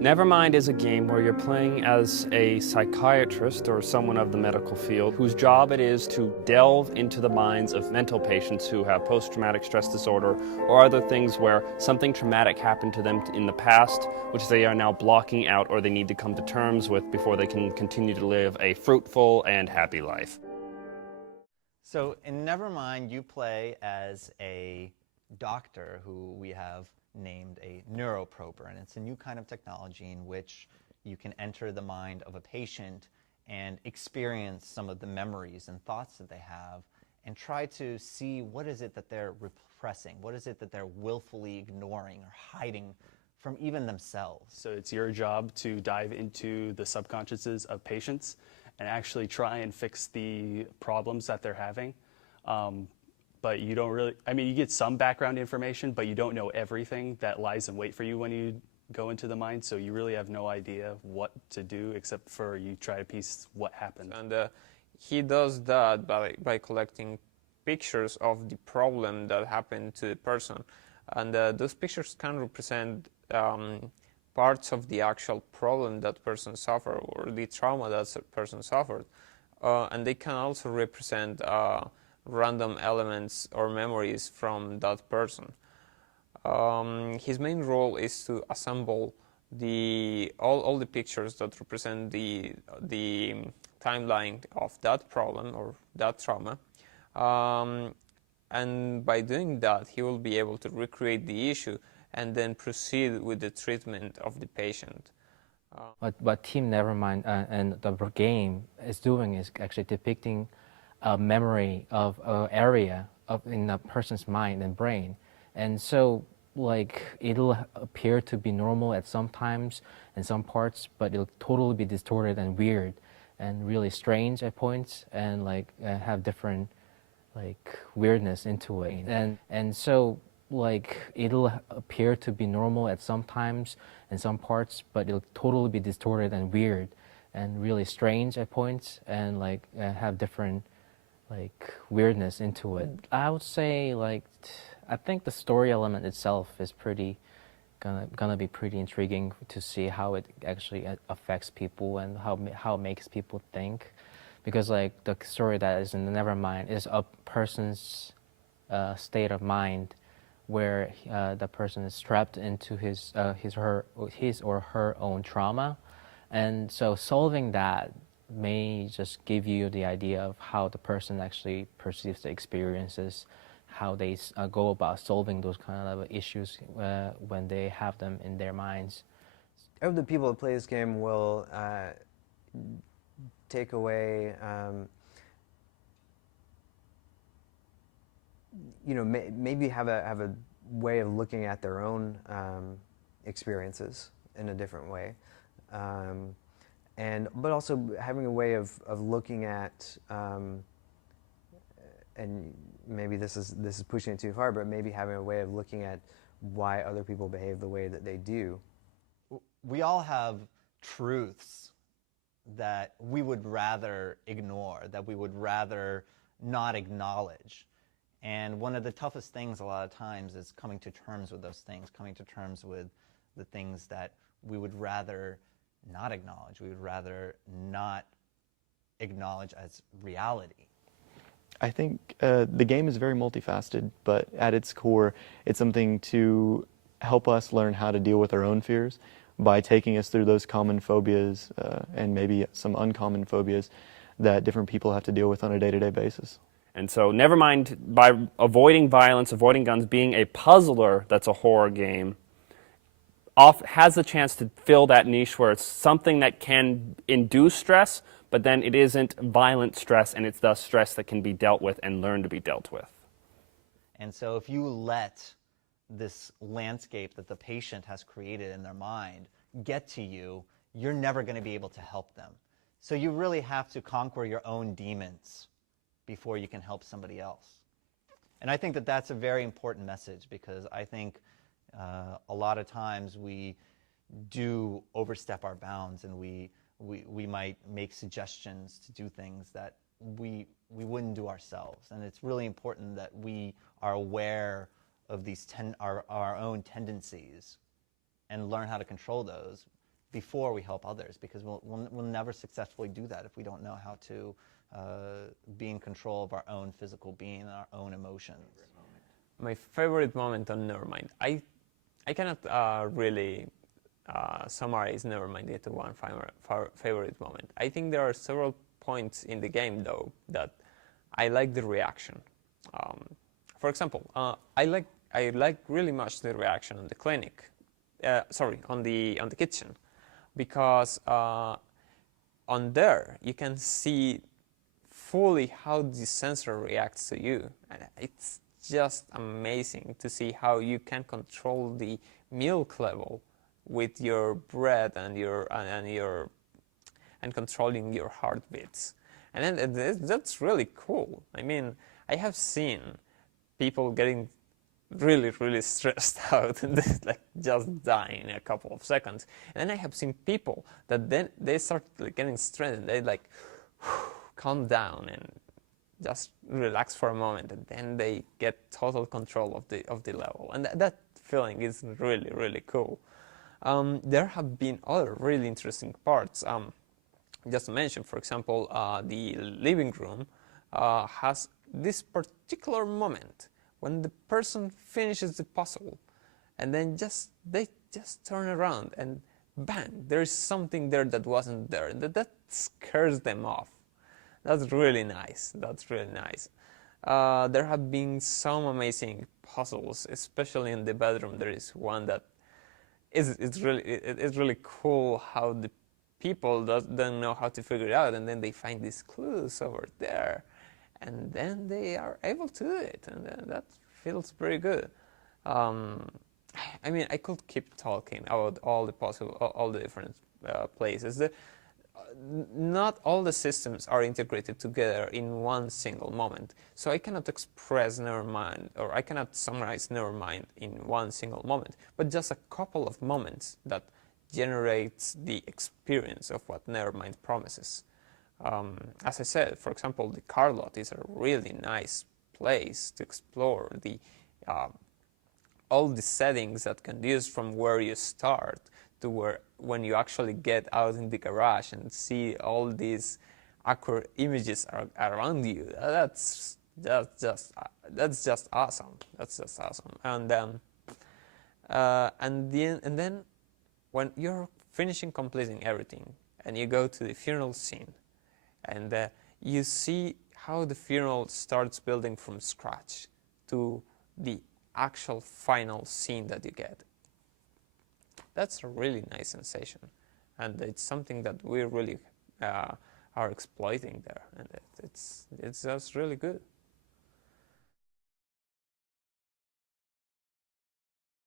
Nevermind is a game where you're playing as a psychiatrist or someone of the medical field whose job it is to delve into the minds of mental patients who have post-traumatic stress disorder or other things where something traumatic happened to them in the past, which they are now blocking out or they need to come to terms with before they can continue to live a fruitful and happy life. So in Nevermind, you play as a doctor who we have named a neuroprober, and it's a new kind of technology in which you can enter the mind of a patient and experience some of the memories and thoughts that they have and try to see what is it that they're repressing, what is it that they're willfully ignoring or hiding from even themselves. So it's your job to dive into the subconsciouses of patients and actually try and fix the problems that they're having. But you don't really, you get some background information, but you don't know everything that lies in wait for you when you go into the mind, so you really have no idea what to do except for you try to piece what happened. And he does that by collecting pictures of the problem that happened to the person. And those pictures can represent parts of the actual problem that person suffered or the trauma that person suffered. And they can also represent random elements or memories from that person. His main role is to assemble all the pictures that represent the timeline of that problem or that trauma. And by doing that, he will be able to recreate the issue and then proceed with the treatment of the patient. What Team Nevermind and the game is doing is actually depicting a memory of an area in a person's mind and brain. And so, it'll appear to be normal at some times in some parts, but it'll totally be distorted and weird and really strange at points and have different weirdness into it. And so it'll appear to be normal at some times in some parts, but it'll totally be distorted and weird and really strange at points and have different weirdness into it. I would say I think the story element itself is gonna be pretty intriguing to see how it actually affects people and how it makes people think, because the story that is in the Nevermind is a person's state of mind where the person is trapped into his or her own trauma, and so solving that may just give you the idea of how the person actually perceives the experiences, how they go about solving those kind of issues when they have them in their minds. I hope the people that play this game will take away, maybe have a way of looking at their own experiences in a different way. But also having a way of looking at, and maybe this is pushing it too far, but maybe having a way of looking at why other people behave the way that they do. We all have truths that we would rather ignore, that we would rather not acknowledge. And one of the toughest things a lot of times is coming to terms with those things, coming to terms with the things that we would rather not acknowledge, we would rather not acknowledge as reality. I think the game is very multifaceted, but at its core, it's something to help us learn how to deal with our own fears by taking us through those common phobias and maybe some uncommon phobias that different people have to deal with on a day-to-day basis. And so Nevermind, by avoiding violence, avoiding guns, being a puzzler that's a horror game, has a chance to fill that niche where it's something that can induce stress, but then it isn't violent stress, and it's thus stress that can be dealt with and learned to be dealt with. And so if you let this landscape that the patient has created in their mind get to you, you're never going to be able to help them. So you really have to conquer your own demons before you can help somebody else. And I think that that's a very important message, because I think a lot of times we do overstep our bounds, and we might make suggestions to do things that we wouldn't do ourselves. And it's really important that we are aware of these our own tendencies and learn how to control those, before we help others, because we'll never successfully do that if we don't know how to be in control of our own physical being and our own emotions. My favorite moment on Nevermind. I cannot really summarize Nevermind into one favorite moment. I think there are several points in the game, though, that I like the reaction. For example, I like really much the reaction on the clinic. On the kitchen, because on there you can see fully how the sensor reacts to you, and it's just amazing to see how you can control the milk level with your breath and controlling your heartbeats, and then that's really cool. I mean, I have seen people getting really stressed out and like just dying in a couple of seconds, and then I have seen people that then they start like getting stressed and they like calm down and just relax for a moment, and then they get total control of the level, and that feeling is really cool. There have been other really interesting parts. Just to mention, for example, the living room has this particular moment when the person finishes the puzzle, and then they just turn around and bang, there's something there that wasn't there. That scares them off. That's really nice. That's really nice. There have been some amazing puzzles, especially in the bedroom. There is one that it's really cool how the people don't know how to figure it out, and then they find these clues over there, and then they are able to do it, and that feels pretty good. I mean, I could keep talking about all the different places. Not all the systems are integrated together in one single moment, so I cannot express Nevermind, or I cannot summarize Nevermind in one single moment, but just a couple of moments that generates the experience of what Nevermind promises. As I said, for example, the car lot is a really nice place to explore all the settings that can use from where you start to when you actually get out in the garage and see all these accurate images around you. That's just awesome. That's just awesome. And then when you're finishing completing everything and you go to the funeral scene, and you see how the funeral starts building from scratch to the actual final scene that you get. That's a really nice sensation, and it's something that we really are exploiting there, and it's just really good.